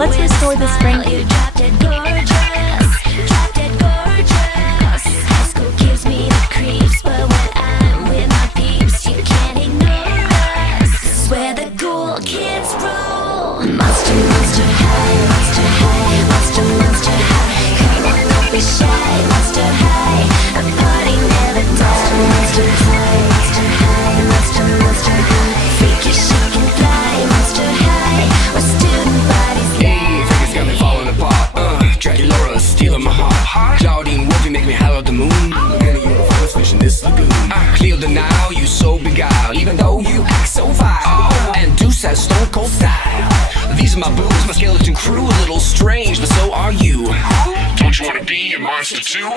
Let's restore this Frankie. You drop dead gorgeous, drop dead gorgeous. High school gives me the creeps, but when I'm with my peeps, you can't ignore us. This is where the cool kids rule. Monster, monster high, monster high, monster, monster high. Come on, don't be shy, monster high. The party never dies. Monster high, monster high, monster, monster high. Freak your shake and fly, monster high. Where student bodies lie. Frankie's got me falling apart. Dracula stealing my heart. Claudine Wolfie make me holler at the moon. Look at the uniforms fish in this lagoon. Cleo the Nile, you so beguiled, even though you act so vile. And Deuce has stone cold style. These are my boobs, my skeleton crew, a little strange, but so are you. Don't you wanna be a monster too?